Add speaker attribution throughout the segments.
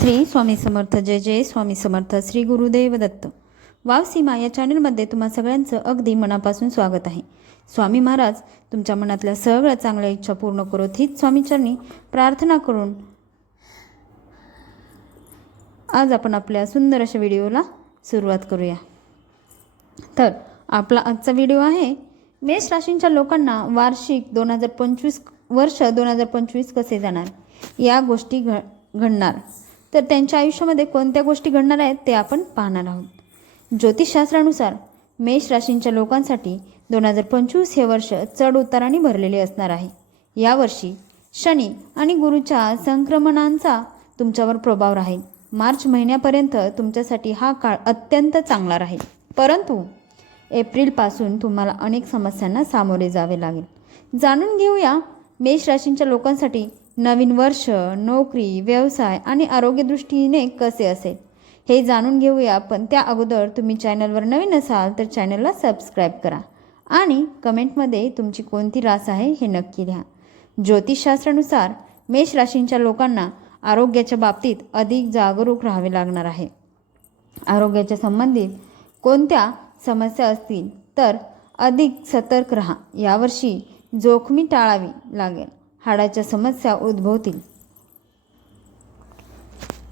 Speaker 1: श्री स्वामी समर्थ जय जय स्वामी समर्थ श्री गुरुदेव दत्त वाव सीमा या चॅनलमध्ये तुम्हा सगळ्यांचं अगदी मनापासून स्वागत आहे. स्वामी महाराज तुमच्या मनातल्या सगळ्या चांगल्या इच्छा पूर्ण करोत हीच स्वामीचरणी प्रार्थना करून. आज आपण आपल्या सुंदर अशा व्हिडिओला सुरुवात करूया. तर आपला आजचा व्हिडिओ आहे मेष राशींच्या लोकांना वार्षिक दोन हजार पंचवीस वर्ष दोन हजार पंचवीस कसे जाणार? या गोष्टी घ घडणार. तर त्यांच्या आयुष्यामध्ये कोणत्या गोष्टी घडणार आहेत ते आपण पाहणार आहोत. ज्योतिषशास्त्रानुसार मेष राशींच्या लोकांसाठी दोन हजार पंचवीस हे वर्ष चढ उताराने भरलेले असणार आहे. यावर्षी शनी आणि गुरुच्या संक्रमणांचा तुमच्यावर प्रभाव राहील. मार्च महिन्यापर्यंत तुमच्यासाठी हा काळ अत्यंत चांगला राहील. परंतु एप्रिलपासून तुम्हाला अनेक समस्यांना सामोरे जावे लागेल. जाणून घेऊया मेष राशींच्या लोकांसाठी नवीन वर्ष नोकरी व्यवसाय आणि आरोग्यदृष्टीने कसे असेल? हे जाणून घेऊया पण त्या अगोदर तुम्ही चॅनलवर नवीन असाल तर चॅनलला सबस्क्राईब करा आणि कमेंटमध्ये तुमची कोणती रास आहे हे नक्की लिहा. ज्योतिषशास्त्रानुसार मेष राशींच्या लोकांना आरोग्याच्या बाबतीत अधिक जागरूक राहावे लागणार आहे. आरोग्याच्या संबंधित कोणत्या समस्या असतील तर अधिक सतर्क राहा. यावर्षी जोखमी टाळावी लागेल. हाडाच्या समस्या उद्भवतील.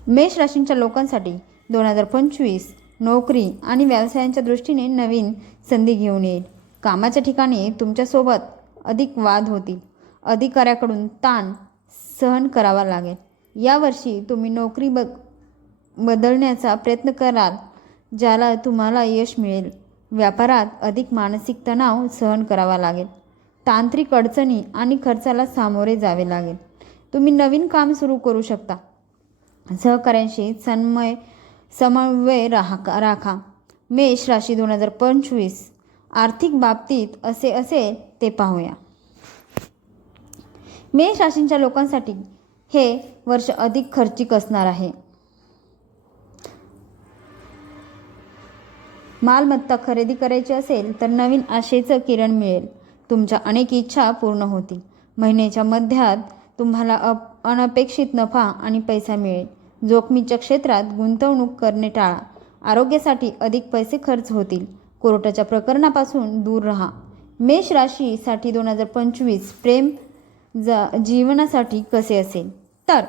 Speaker 1: मेष राशींच्या लोकांसाठी दोन हजार पंचवीस नोकरी आणि व्यवसायांच्या दृष्टीने नवीन संधी घेऊन येईल. कामाच्या ठिकाणी तुमच्यासोबत अधिक वाद होतील. अधिकाऱ्याकडून ताण सहन करावा लागेल. यावर्षी तुम्ही नोकरी ब बदलण्याचा प्रयत्न कराल ज्याला तुम्हाला यश मिळेल. व्यापारात अधिक मानसिक तणाव सहन करावा लागेल. तांत्रिक अडचणी आणि खर्चाला सामोरे जावे लागेल. तुम्ही नवीन काम सुरू करू शकता. सहकाऱ्यांशी सन्मय समन्वय राहा राखा. मेष राशी दोन हजार पंचवीस. आर्थिक बाबतीत असे असेल ते पाहूया. मेष राशींच्या लोकांसाठी हे वर्ष अधिक खर्चिक असणार आहे. मालमत्ता खरेदी करायची असेल तर नवीन आशेचं किरण मिळेल. तुमच्या अनेक इच्छा पूर्ण होतील. महिन्याच्या मध्यात तुम्हाला अप अनपेक्षित नफा आणि पैसा मिळेल. जोखमीच्या क्षेत्रात गुंतवणूक करणे टाळा. आरोग्यासाठी अधिक पैसे खर्च होतील. कोर्टाच्या प्रकरणापासून दूर राहा. मेष राशीसाठी दोन हजार पंचवीस प्रेम जा जीवनासाठी कसे असेल? तर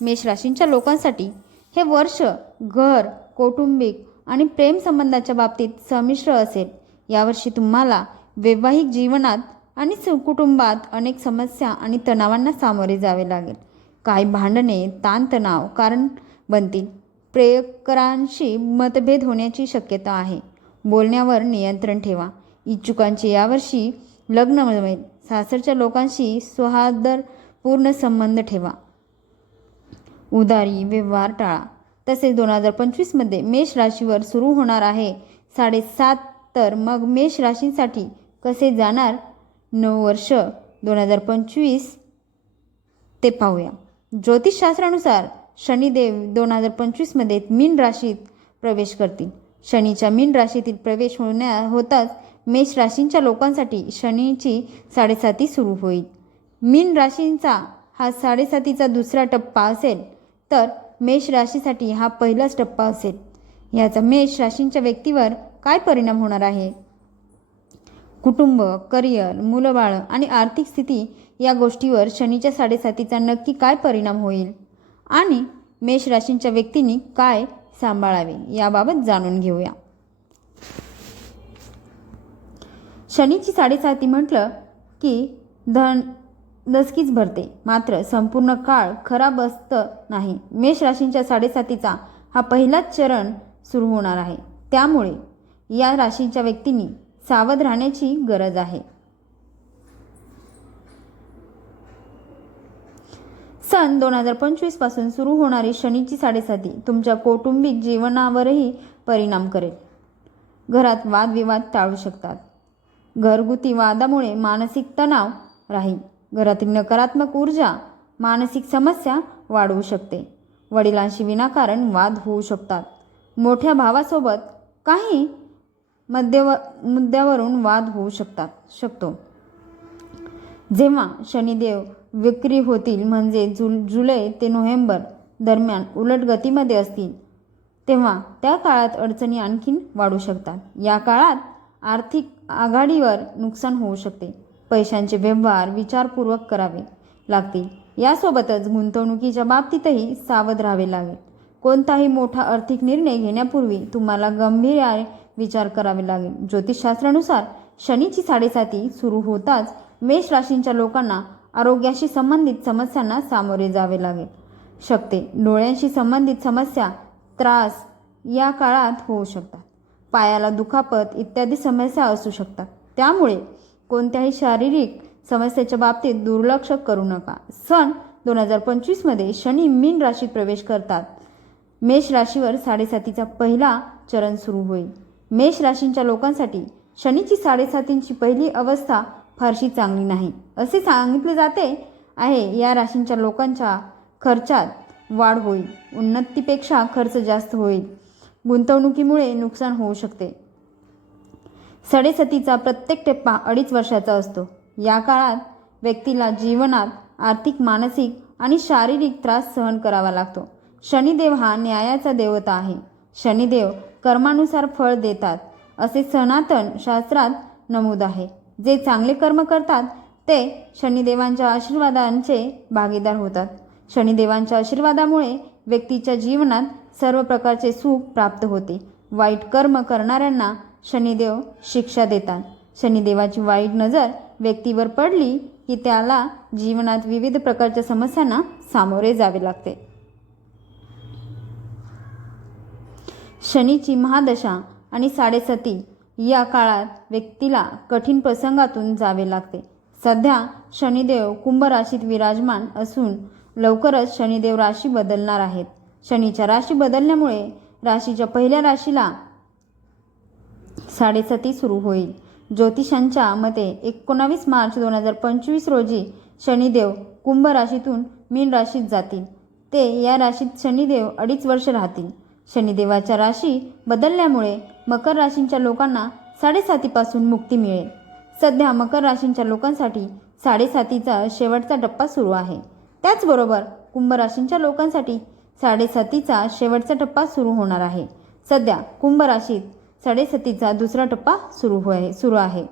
Speaker 1: मेष राशींच्या लोकांसाठी हे वर्ष घर कौटुंबिक आणि प्रेमसंबंधाच्या बाबतीत संमिश्र असेल. यावर्षी तुम्हाला वैवाहिक जीवनात आणि सुकुटुंबात अनेक समस्या आणि तणावांना सामोरे जावे लागेल. काही भांडणे ताणतणाव कारण बनतील. प्रेयकरांशी मतभेद होण्याची शक्यता आहे. बोलण्यावर नियंत्रण ठेवा. इच्छुकांचे यावर्षी लग्न मिळवेल. सासरच्या लोकांशी सौहार्दपूर्ण संबंध ठेवा. उदारी व्यवहार टाळा. तसेच दोन हजार पंचवीसमध्ये मेष राशीवर सुरू होणार आहे साडेसात तर मग मेष राशींसाठी कसे जाणार? नऊ वर्ष दोन हजार पंचवीस. ते पाहूया. ज्योतिषशास्त्रानुसार शनिदेव दोन हजार पंचवीसमध्ये मीन राशीत प्रवेश करतील. शनीच्या मीन राशीतील प्रवेश होण्या होताच मेष राशींच्या लोकांसाठी शनीची साडेसाती सुरू होईल. मीन राशींचा हा साडेसातीचा दुसरा टप्पा असेल तर मेष राशीसाठी हा पहिलाच टप्पा असेल. याचा मेष राशींच्या व्यक्तीवर काय परिणाम होणार आहे? कुटुंब करिअर मुलंबाळं आणि आर्थिक स्थिती या गोष्टीवर शनीच्या साडेसातीचा नक्की काय परिणाम होईल? आणि मेष राशींच्या व्यक्तींनी काय सांभाळावे याबाबत जाणून घेऊया. शनीची साडेसाती म्हटलं की धन दसकीच भरते. मात्र संपूर्ण काळ खराब असतं नाही. मेष राशींच्या साडेसातीचा हा पहिलाच चरण सुरू होणार आहे. त्यामुळे या राशींच्या व्यक्तींनी सावध राहण्याची गरज आहे. सन दोन हजार पंचवीसपासून सुरू होणारी शनीची साडेसाती तुमच्या कौटुंबिक जीवनावरही परिणाम करेल. घरात वादविवाद टाळू शकतात. घरगुती वादामुळे मानसिक तणाव राहील. घरातील नकारात्मक ऊर्जा मानसिक समस्या वाढवू शकते. वडिलांशी विनाकारण वाद होऊ शकतात. मोठ्या भावासोबत काही मध्यव मुद्द्यावरून वाद होऊ शकतात शकतो. जेव्हा शनिदेव विक्री होतील म्हणजे जुल जुलै ते नोव्हेंबर दरम्यान उलट गतीमध्ये असतील तेव्हा त्या काळात अडचणी आणखीन वाढू शकतात. या काळात आर्थिक आघाडीवर नुकसान होऊ शकते. पैशांचे व्यवहार विचारपूर्वक करावे लागतील. यासोबतच गुंतवणुकीच्या बाबतीतही सावध राहावे लागेल. कोणताही मोठा आर्थिक निर्णय घेण्यापूर्वी तुम्हाला गंभीर विचार करावे लागेल. ज्योतिषशास्त्रानुसार शनीची साडेसाती सुरू होताच मेष राशींच्या लोकांना आरोग्याशी संबंधित समस्यांना सामोरे जावे लागेल. शकते डोळ्यांशी संबंधित समस्या त्रास या काळात होऊ शकतात. पायाला दुखापत इत्यादी समस्या असू शकतात. त्यामुळे कोणत्याही शारीरिक समस्येच्या बाबतीत दुर्लक्ष करू नका. सन दोन हजार पंचवीसमध्ये शनी मीन राशीत प्रवेश करतात. मेष राशीवर साडेसातीचा पहिला चरण सुरू होईल. मेष राशींच्या लोकांसाठी शनीची साडेसातींची पहिली अवस्था फारशी चांगली नाही. असे सांगितले जाते आहे या राशींच्या लोकांच्या खर्चात वाढ होईल. उन्नतीपेक्षा खर्च जास्त होईल. गुंतवणुकीमुळे नुकसान होऊ शकते. साडेसतीचा प्रत्येक टप्पा अडीच वर्षाचा असतो. या काळात व्यक्तीला जीवनात आर्थिक मानसिक आणि शारीरिक त्रास सहन करावा लागतो. शनिदेव हा न्यायाचा देवता आहे. शनिदेव कर्मानुसार फळ देतात असे सनातन शास्त्रात नमूद आहे. जे चांगले कर्म करतात ते शनिदेवांच्या आशीर्वादांचे भागीदार होतात. शनिदेवांच्या आशीर्वादामुळे व्यक्तीच्या जीवनात सर्व प्रकारचे सुख प्राप्त होते. वाईट कर्म करणाऱ्यांना शनिदेव शिक्षा देतात. शनिदेवाची वाईट नजर व्यक्तीवर पडली की त्याला जीवनात विविध प्रकारच्या समस्यांना सामोरे जावे लागते. शनीची महादशा आणि साडेसती या काळात व्यक्तीला कठीण प्रसंगातून जावे लागते. सध्या शनिदेव कुंभ राशीत विराजमान असून लवकरच शनिदेव राशी बदलणार आहेत. शनीच्या राशी बदलल्यामुळे राशीच्या पहिल्या राशीला साडेसती सुरू होईल. ज्योतिषांच्या मते एकोणावीस मार्च दोन हजार पंचवीस रोजी शनिदेव कुंभ राशीतून मीन राशीत जातील. ते या राशीत शनिदेव अडीच वर्ष राहतील. शनिदेवाच्या राशी बदलल्यामुळे मकर राशींच्या लोकांना साडेसातीपासून मुक्ती मिळेल. सध्या मकर राशींच्या लोकांसाठी साडेसातीचा शेवटचा टप्पा सुरू आहे. त्याचबरोबर कुंभ राशींच्या लोकांसाठी साडेसातीचा शेवटचा टप्पा सुरू होणार आहे. सध्या कुंभ राशीत साडेसातीचा दुसरा टप्पा सुरू हो सुरू आहे.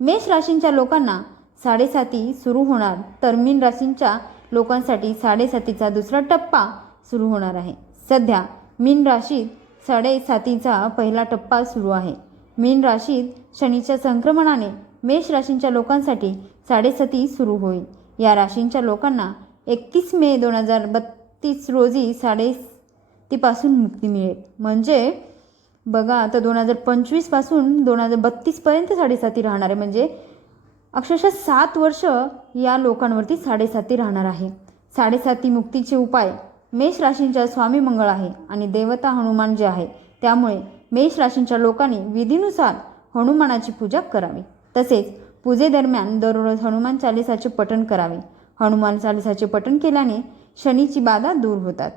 Speaker 1: मेष राशींच्या लोकांना साडेसाती सुरू होणार तर मीन राशींच्या लोकांसाठी साडेसातीचा दुसरा टप्पा सुरू होणार आहे. सध्या मीन राशीत साडेसातीचा पहिला टप्पा सुरू आहे. मीन राशीत शनीच्या संक्रमणाने मेष राशींच्या लोकांसाठी साडेसाती सुरू होईल. या राशींच्या लोकांना एकतीस मे दोन हजार बत्तीस रोजी साडेतीपासून मुक्ती मिळेल. म्हणजे बघा तर दोन हजार पंचवीसपासून दोन हजार बत्तीसपर्यंत साडेसाती राहणार आहे. म्हणजे अक्षरशः सात वर्ष या लोकांवरती साडेसाती राहणार आहे. साडेसाती मुक्तीचे उपाय मेष राशींच्या स्वामी मंगळ आहे आणि देवता हनुमान जे आहे त्यामुळे मेष राशींच्या लोकांनी विधीनुसार हनुमानाची पूजा करावी. तसेच पूजेदरम्यान दररोज हनुमान चालिसाचे पठण करावे. हनुमान चालिसाचे पठण केल्याने शनीची बाधा दूर होतात.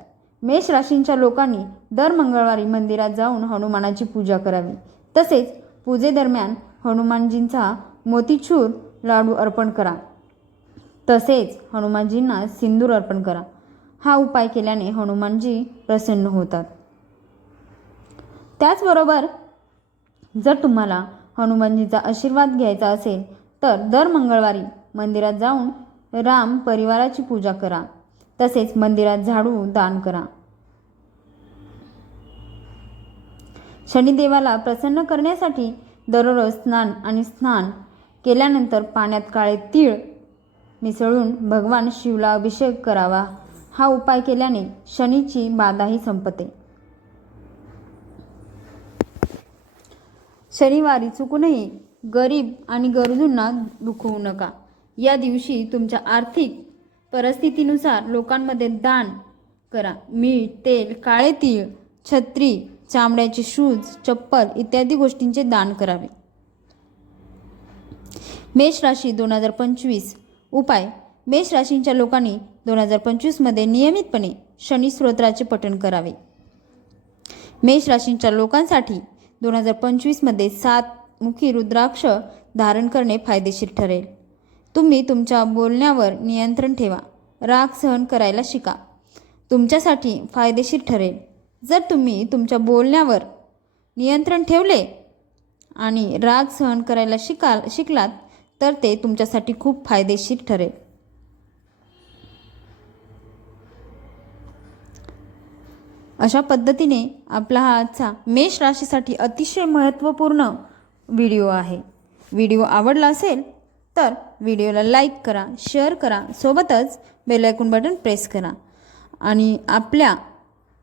Speaker 1: मेष राशींच्या लोकांनी दर मंगळवारी मंदिरात जाऊन हनुमानाची पूजा करावी. तसेच पूजेदरम्यान हनुमानजींचा मोतीचूर लाडू अर्पण करा. तसेच हनुमानजींना सिंदूर अर्पण करा. हा उपाय केल्याने हनुमानजी प्रसन्न होतात. त्याचबरोबर जर तुम्हाला हनुमानजीचा आशीर्वाद घ्यायचा असेल तर दर मंगळवारी मंदिरात जाऊन राम परिवाराची पूजा करा. तसेच मंदिरात झाडू दान करा. शनिदेवाला प्रसन्न करण्यासाठी दररोज स्नान आणि स्नान केल्यानंतर पाण्यात काळे तीळ मिसळून भगवान शिवला अभिषेक करावा. हा उपाय केल्याने शनीची बाधाही संपते. शनिवारी चुकूनही गरीब आणि गरजूंना दुखवू नका. या दिवशी तुमच्या आर्थिक परिस्थितीनुसार लोकांमध्ये दान करा. मीठ तेल काळे तीळ छत्री चामड्याचे शूज चप्पल इत्यादी गोष्टींचे दान करावे. मेष राशी दोन हजार पंचवीस उपाय मेष राशींच्या लोकांनी दोन हजार पंचवीसमध्ये नियमितपणे शनी स्तोत्राचे पठण करावे. मेष राशींच्या लोकांसाठी दोन हजार पंचवीसमध्ये सात मुखी रुद्राक्ष धारण करणे फायदेशीर ठरेल. तुम्ही तुमच्या बोलण्यावर नियंत्रण ठेवा. राग सहन करायला शिका. तुमच्यासाठी फायदेशीर ठरेल. जर तुम्ही तुमच्या बोलण्यावर नियंत्रण ठेवले आणि राग सहन करायला शिकाल शिकलात तर ते तुमच्यासाठी खूप फायदेशीर ठरेल. अशा पद्धतीने आपला हा आजचा मेष राशीसाठी अतिशय महत्त्वपूर्ण व्हिडिओ आहे. व्हिडिओ आवडला असेल तर व्हिडिओला लाईक करा शेअर करा सोबतच बेलायकून बटन प्रेस करा. आणि आपल्या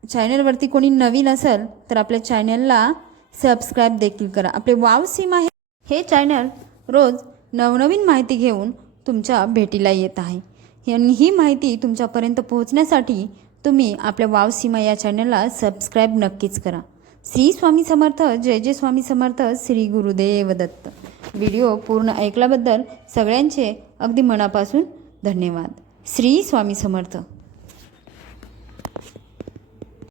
Speaker 1: चॅनलवरती कोणी नवीन असेल तर आपल्या चॅनलला सबस्क्राईब देखील करा. आपले वाव सीम आहे. हे चॅनल रोज नवनवीन माहिती घेऊन तुमच्या भेटीला येत आहे. आणि ही माहिती तुमच्यापर्यंत पोहोचण्यासाठी तुम्ही आपल्या वाव सीमा या चॅनलला सबस्क्राईब नक्कीच करा. श्री स्वामी समर्थ जय जय स्वामी समर्थ श्री गुरुदेव दत्त. व्हिडिओ पूर्ण ऐकल्याबद्दल सगळ्यांचे अगदी मनापासून धन्यवाद. श्री स्वामी समर्थ.